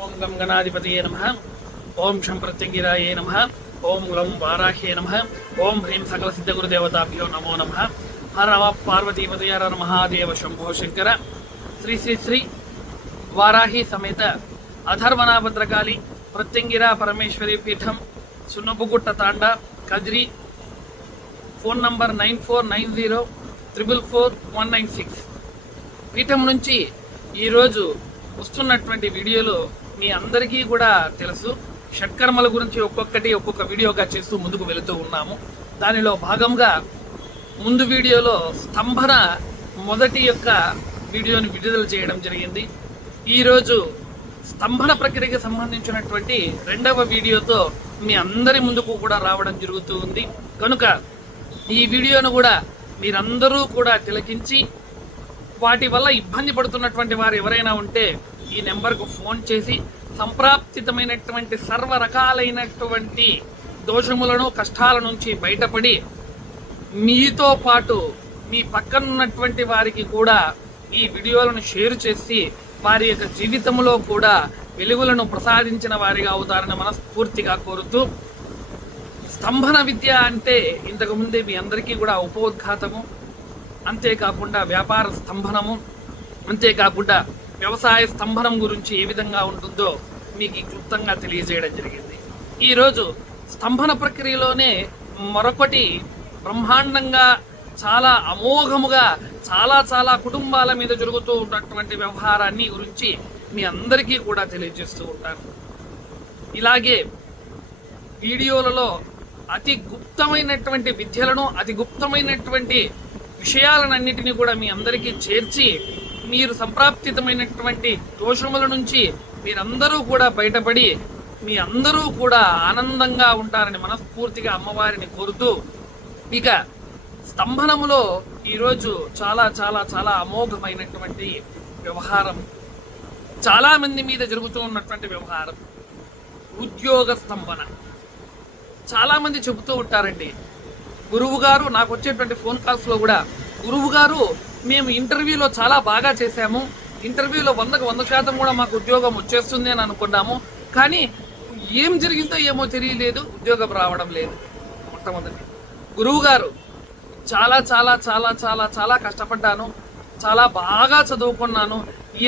ఓం గం గణాధిపతయే నమః. ఓం శం ప్రత్యంగిరాయే నమః. ఓం గం వారాహ్యే నమః. ఓం హ్రీం సకల సిద్ధ గురుదేవతాభ్యో నమో నమః. హర నమ పార్వతీపతయ హర మహాదేవ శంభో శంకర. శ్రీ శ్రీ శ్రీ వారాహి సమేత అధర్వనాభద్రకాళి ప్రత్యంగిరా పరమేశ్వరి పీఠం సున్నపుగుట్ట తాండా కద్రి. Phone number 9490444196. పీఠం నుంచి ఈరోజు వస్తున్నటువంటి వీడియోలో మీ అందరికీ కూడా తెలుసు, షట్కర్మల గురించి ఒక్కొక్క వీడియోగా చేస్తూ ముందుకు వెళుతూ ఉన్నాము. దానిలో భాగంగా ముందు వీడియోలో స్తంభన మొదటి యొక్క వీడియోని విడుదల చేయడం జరిగింది. ఈరోజు స్తంభన ప్రక్రియకి సంబంధించినటువంటి రెండవ వీడియోతో మీ అందరి ముందుకు కూడా రావడం జరుగుతూ ఉంది. కనుక ఈ వీడియోను కూడా మీరందరూ కూడా తిలకించి వాటి వల్ల ఇబ్బంది పడుతున్నటువంటి వారు ఎవరైనా ఉంటే ఈ నెంబర్కు ఫోన్ చేసి సంప్రాప్తితమైనటువంటి సర్వ రకాలైనటువంటి దోషములను కష్టాల నుంచి బయటపడి మీతో పాటు మీ పక్కన ఉన్నటువంటి వారికి కూడా ఈ వీడియోలను షేర్ చేసి వారి యొక్క జీవితంలో కూడా వెలుగులను ప్రసాదించిన వారిగా అవుతారని మనస్ఫూర్తిగా కోరుతూ, స్తంభన విద్య అంటే ఇంతకుముందే మీ అందరికీ కూడా ఉపోద్ఘాతము, అంతేకాకుండా వ్యాపార స్తంభనము, అంతేకాకుండా వ్యవసాయ స్తంభనం గురించి ఏ విధంగా ఉంటుందో మీకు క్లుప్తంగా తెలియజేయడం జరిగింది. ఈరోజు స్తంభన ప్రక్రియలోనే మరొకటి బ్రహ్మాండంగా చాలా అమోఘముగా చాలా కుటుంబాల మీద జరుగుతూ ఉన్నటువంటి వ్యవహారాన్ని గురించి మీ అందరికీ కూడా తెలియజేస్తూ ఉంటాను. ఇలాగే వీడియోలలో అతి గుప్తమైనటువంటి విద్యలను, అతి గుప్తమైనటువంటి విషయాలన్నింటినీ కూడా మీ అందరికీ చేర్చి మీరు సంప్రాప్తితమైనటువంటి దోషముల నుంచి మీరందరూ కూడా బయటపడి మీ అందరూ కూడా ఆనందంగా ఉంటారని మనస్ఫూర్తిగా అమ్మవారిని కోరుతూ, ఇక స్తంభనములో ఈరోజు చాలా అమోఘమైనటువంటి వ్యవహారం, చాలా మంది మీద జరుగుతూ ఉన్నటువంటి వ్యవహారం ఉద్యోగ స్తంభన. చాలా మంది చెబుతూ ఉంటారండి, గురువు గారు, నాకు వచ్చేటువంటి ఫోన్ కాల్స్లో కూడా, గురువు గారు మేము ఇంటర్వ్యూలో చాలా బాగా చేశాము, ఇంటర్వ్యూలో 100% కూడా మాకు ఉద్యోగం వచ్చేస్తుంది అని అనుకున్నాము, కానీ ఏం జరిగిందో ఏమో తెలియలేదు, ఉద్యోగం రావడం లేదు. మొట్టమొదటి గురువు గారు చాలా కష్టపడ్డాను, చాలా బాగా చదువుకున్నాను,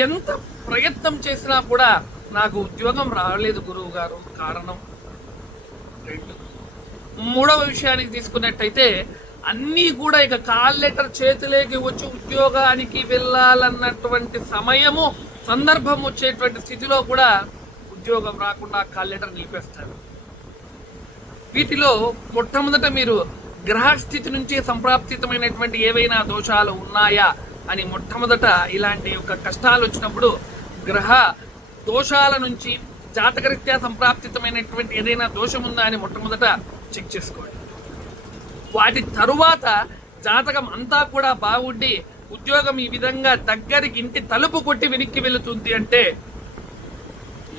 ఎంత ప్రయత్నం చేసినా కూడా నాకు ఉద్యోగం రాలేదు గురువు గారు. కారణం 2. మూడవ విషయానికి తీసుకున్నట్టయితే అన్నీ కూడా ఇక కాల్ లెటర్ చేతిలోకి వచ్చి ఉద్యోగానికి వెళ్ళాలన్నటువంటి సమయము, సందర్భం వచ్చేటువంటి స్థితిలో కూడా ఉద్యోగం రాకుండా కాల్ లెటర్ నిలిపేస్తారు. వీటిలో మొట్టమొదట మీరు గ్రహస్థితి నుంచి సంప్రాప్తితమైనటువంటి ఏవైనా దోషాలు ఉన్నాయా అని మొట్టమొదట ఇలాంటి యొక్క కష్టాలు వచ్చినప్పుడు గ్రహ దోషాల నుంచి జాతకరీత్యా సంప్రాప్తితమైనటువంటి ఏదైనా దోషం ఉందా అని మొట్టమొదట చెక్ చేసుకోండి. వాటి తరువాత జాతకం అంతా కూడా బాగుండి ఉద్యోగం ఈ విధంగా దగ్గరికి ఇంటి తలుపు కొట్టి వెనక్కి వెళుతుంది అంటే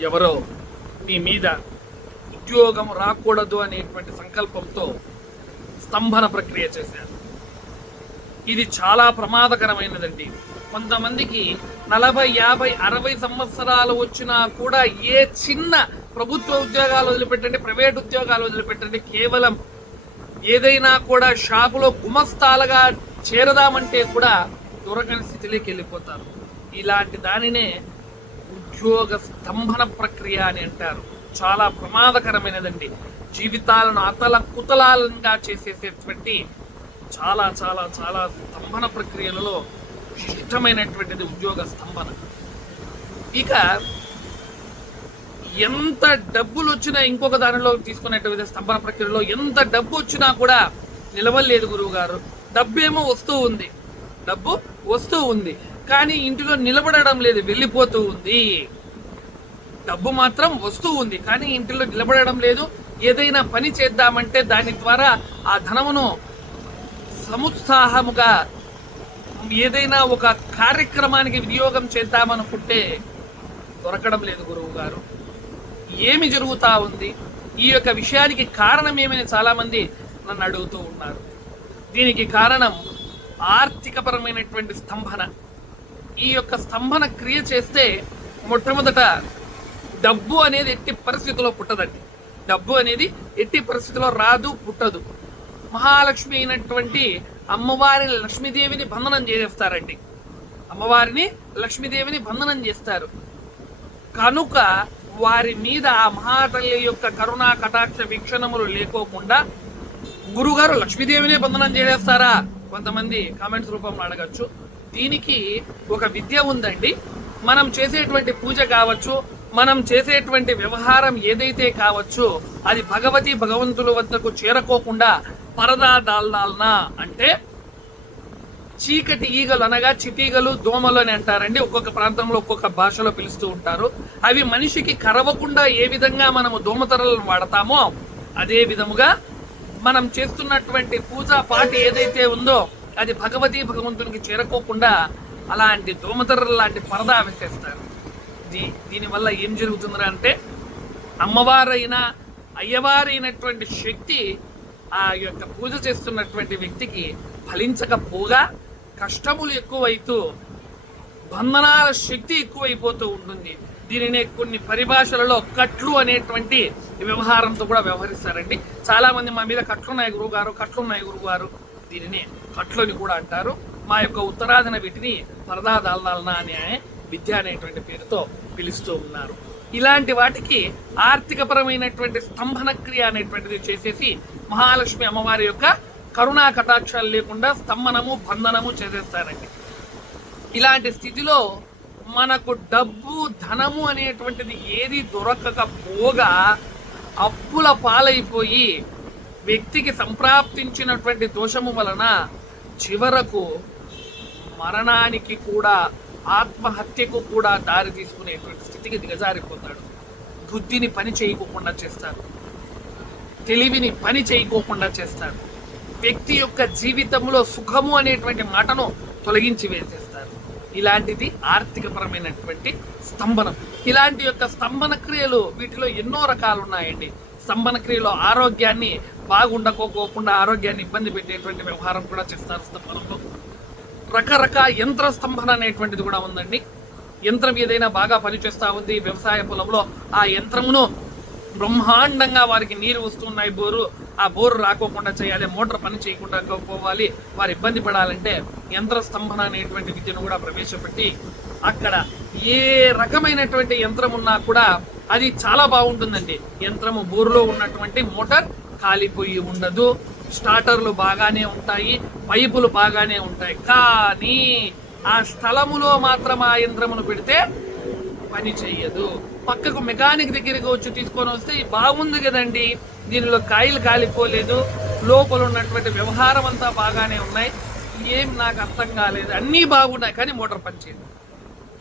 ఎవరో మీ మీద ఉద్యోగం రాకూడదు అనేటువంటి సంకల్పంతో స్తంభన ప్రక్రియ చేశారు. ఇది చాలా ప్రమాదకరమైనదండి. కొంతమందికి 40, 50, 60 సంవత్సరాలు వచ్చినా కూడా ఏ చిన్న ప్రభుత్వ ఉద్యోగాలు వదిలిపెట్టండి, ప్రైవేట్ ఉద్యోగాలు వదిలిపెట్టండి, కేవలం ఏదైనా కూడా షాపులో గుమస్తాలుగా చేరదామంటే కూడా దొరకని స్థితిలోకి వెళ్ళిపోతారు. ఇలాంటి దానినే ఉద్యోగ స్తంభన ప్రక్రియ అని అంటారు. చాలా ప్రమాదకరమైనదండి. జీవితాలను అతలకుతలంగా చేసేసేటువంటి చాలా స్తంభన ప్రక్రియలలో ఇష్టమైనటువంటిది ఉద్యోగ స్తంభన. ఇక ఎంత డబ్బులు వచ్చినా, ఇంకొక దానిలో తీసుకునేటువంటి స్తంభన ప్రక్రియలో ఎంత డబ్బు వచ్చినా కూడా నిలవలేదు గురువు గారు. డబ్బేమో డబ్బు వస్తూ ఉంది కానీ ఇంటిలో నిలబడడం లేదు, వెళ్ళిపోతూ ఉంది. డబ్బు మాత్రం వస్తూ ఉంది కానీ ఇంటిలో నిలబడడం లేదు. ఏదైనా పని చేద్దామంటే దాని ద్వారా ఆ ధనమును సముత్సాహముగా ఏదైనా ఒక కార్యక్రమానికి వినియోగం చేద్దామనుకుంటే దొరకడం లేదు గురువు గారు. ఏమి జరుగుతూ ఉంది, ఈ యొక్క విషయానికి కారణం ఏమని చాలామంది నన్ను అడుగుతూ ఉన్నారు. దీనికి కారణం ఆర్థికపరమైనటువంటి స్తంభన. ఈ యొక్క స్తంభన క్రియ చేస్తే మొట్టమొదట డబ్బు అనేది ఎట్టి పరిస్థితిలో పుట్టదండి. డబ్బు అనేది ఎట్టి పరిస్థితిలో రాదు, పుట్టదు. మహాలక్ష్మి అయినటువంటి అమ్మవారి లక్ష్మీదేవిని బంధనం చేసేస్తారండి. అమ్మవారిని లక్ష్మీదేవిని బంధనం చేస్తారు. కనుక వారి మీద ఆ మహాతల్లి యొక్క కరుణా కటాక్ష వీక్షణములు లేకోకుండా గురుగారు లక్ష్మీదేవిని బంధనం చేసేస్తారా? కొంతమంది కామెంట్స్ రూపంలో అడగచ్చు. దీనికి ఒక విద్య ఉందండి. మనం చేసేటువంటి పూజ కావచ్చు, మనం చేసేటువంటి వ్యవహారం ఏదైతే కావచ్చు, అది భగవంతుల వద్దకు చేరకోకుండా పరదా దాల్దాల్నా అంటే చీకటి ఈగలు అనగా చిటీగలు, దోమలు అని అంటారండి. ఒక్కొక్క ప్రాంతంలో ఒక్కొక్క భాషలో పిలుస్తూ ఉంటారు. అవి మనిషికి కరవకుండా ఏ విధంగా మనము దోమతెరలను వాడతామో అదే విధముగా మనం చేస్తున్నటువంటి పూజా పాట ఏదైతే ఉందో అది భగవంతునికి చేరుకోకుండా అలాంటి దోమతెరలు లాంటి పరదా వేసేస్తారు. దీనివల్ల ఏం జరుగుతుందిరా అంటే అమ్మవారైనా అయ్యవారైనటువంటి శక్తి ఆ యొక్క పూజ చేస్తున్నటువంటి వ్యక్తికి ఫలించకపోగా కష్టములు ఎక్కువైతూ బంధనాల శక్తి ఎక్కువైపోతూ ఉంటుంది. దీనినే కొన్ని పరిభాషలలో కట్లు అనేటువంటి వ్యవహారంతో కూడా వ్యవహరిస్తారండి. చాలా మంది మా మీద కట్లున్నాయి గురుగారు, దీనిని కట్లని కూడా అంటారు. మా యొక్క ఉత్తరాదిన వీటిని పరదా దాల్దాల్నా అనే విద్య అనేటువంటి పేరుతో పిలుస్తూ ఉన్నారు. ఇలాంటి వాటికి ఆర్థికపరమైనటువంటి స్తంభన క్రియ అనేటువంటిది చేసేసి మహాలక్ష్మి అమ్మవారి యొక్క కరుణా కటాక్షాలు లేకుండా స్తంభనము బంధనము చేసేస్తారండి. ఇలాంటి స్థితిలో మనకు డబ్బు ధనము అనేటువంటిది ఏది దొరకకపోగా అప్పుల పాలైపోయి వ్యక్తికి సంప్రాప్తించినటువంటి దోషము వలన చివరకు మరణానికి కూడా ఆత్మహత్యకు కూడా దారి తీసుకునేటువంటి స్థితికి దిగజారిపోతాడు. బుద్ధిని పని చేయకోకుండా చేస్తారు, తెలివిని పని చేయకోకుండా చేస్తారు. వ్యక్తి యొక్క జీవితంలో సుఖము అనేటువంటి మాటను తొలగించి వేసేస్తారు. ఇలాంటిది ఆర్థికపరమైనటువంటి స్తంభనం. ఇలాంటి యొక్క స్తంభన క్రియలు వీటిలో ఎన్నో రకాలు ఉన్నాయండి. స్తంభన క్రియలో ఆరోగ్యాన్ని బాగుండకోకుండా ఆరోగ్యాన్ని ఇబ్బంది పెట్టేటువంటి వ్యవహారం కూడా చేస్తారు. స్తంభనంలో రకరకాల యంత్ర స్తంభన అనేటువంటిది కూడా ఉందండి. యంత్రం ఏదైనా బాగా పనిచేస్తూ ఉంది వ్యవసాయ పొలంలో, ఆ యంత్రమును బ్రహ్మాండంగా వారికి నీరు వస్తున్నాయి, ఆ బోరు రాకోకుండా చేయాలి, మోటార్ పని చేయకుండా పోవాలి, వారు ఇబ్బంది పడాలంటే యంత్ర స్తంభన అనేటువంటి విద్యను కూడా ప్రవేశపెట్టి అక్కడ ఏ రకమైనటువంటి యంత్రం ఉన్నా కూడా అది చాలా బాగుంటుందండి. యంత్రము బోరులో ఉన్నటువంటి మోటార్ కాలిపోయి ఉండదు, స్టార్టర్లు బాగానే ఉంటాయి, పైపులు బాగానే ఉంటాయి. కానీ ఆ స్థలములో మాత్రం ఆ యంత్రమును పెడితే పని చెయ్యదు. పక్కకు మెకానిక్ దగ్గరికి వచ్చి తీసుకొని వస్తే బాగుంది కదండి, దీనిలో కాయలు కాలిపోలేదు, లోపల ఉన్నటువంటి వ్యవహారం అంతా బాగానే ఉన్నాయి, ఏం నాకు అర్థం కాలేదు, అన్నీ బాగున్నాయి కానీ మోటార్ పనిచేయదు.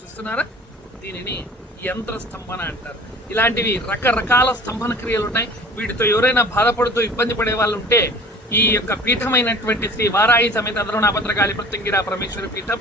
చూస్తున్నారా? దీనిని యంత్ర స్తంభన అంటారు. ఇలాంటివి రకరకాల స్తంభన క్రియలు ఉన్నాయి. వీటితో ఎవరైనా బాధపడుతూ ఇబ్బంది పడే వాళ్ళు ఉంటే ఈ యొక్క పీఠమైనటువంటి శ్రీ వారాయి సమేత అధర్వణాభద్రకాళి ప్రత్యంగిరా పరమేశ్వరి పీఠం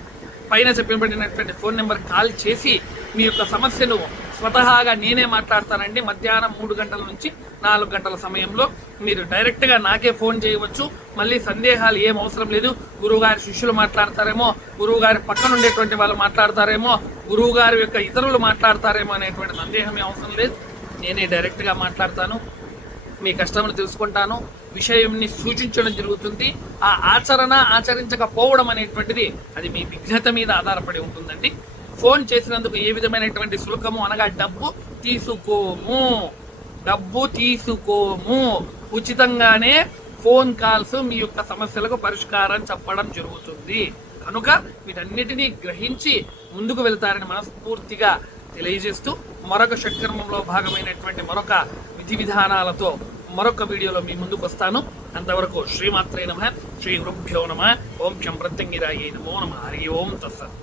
పైన చెప్పబడినటువంటి ఫోన్ నెంబర్ కాల్ చేసి మీ యొక్క సమస్యను స్వతహాగా నేనే మాట్లాడతానండి. మధ్యాహ్నం 3 గంటల నుంచి 4 గంటల సమయంలో మీరు డైరెక్ట్గా నాకే ఫోన్ చేయవచ్చు. మళ్ళీ సందేహాలు ఏం అవసరం లేదు. గురువుగారి శిష్యులు మాట్లాడతారేమో, గురువుగారి పక్కన ఉండేటువంటి వాళ్ళు మాట్లాడతారేమో, గురువుగారి యొక్క ఇతరులు మాట్లాడతారేమో అనేటువంటి సందేహమే అవసరం లేదు. నేనే డైరెక్ట్గా మాట్లాడతాను, మీ కష్టములు తెలుసుకుంటాను, విషయంని సూచించడం జరుగుతుంది. ఆ ఆచరించకపోవడం అనేటువంటిది అది మీ విఘ్నత మీద ఆధారపడి ఉంటుందండి. ఫోన్ చేసినందుకు ఏ విధమైనటువంటి శుల్కము అనగా డబ్బు తీసుకోము. ఉచితంగానే ఫోన్ కాల్స్ మీ యొక్క సమస్యలకు పరిష్కారం చెప్పడం జరుగుతుంది. కనుక వీటన్నిటినీ గ్రహించి ముందుకు వెళ్తారని మనస్ఫూర్తిగా తెలియజేస్తూ మరొక షట్కర్మంలో భాగమైనటువంటి మరొక విధి విధానాలతో మరొక వీడియోలో మీ ముందుకు వస్తాను. అంతవరకు శ్రీమాత్రే నమః, శ్రీ గురుభ్యో నమః, ఓం శం ప్రత్యంగిరాయే నమో నమః, హరి ఓం తత్సత్.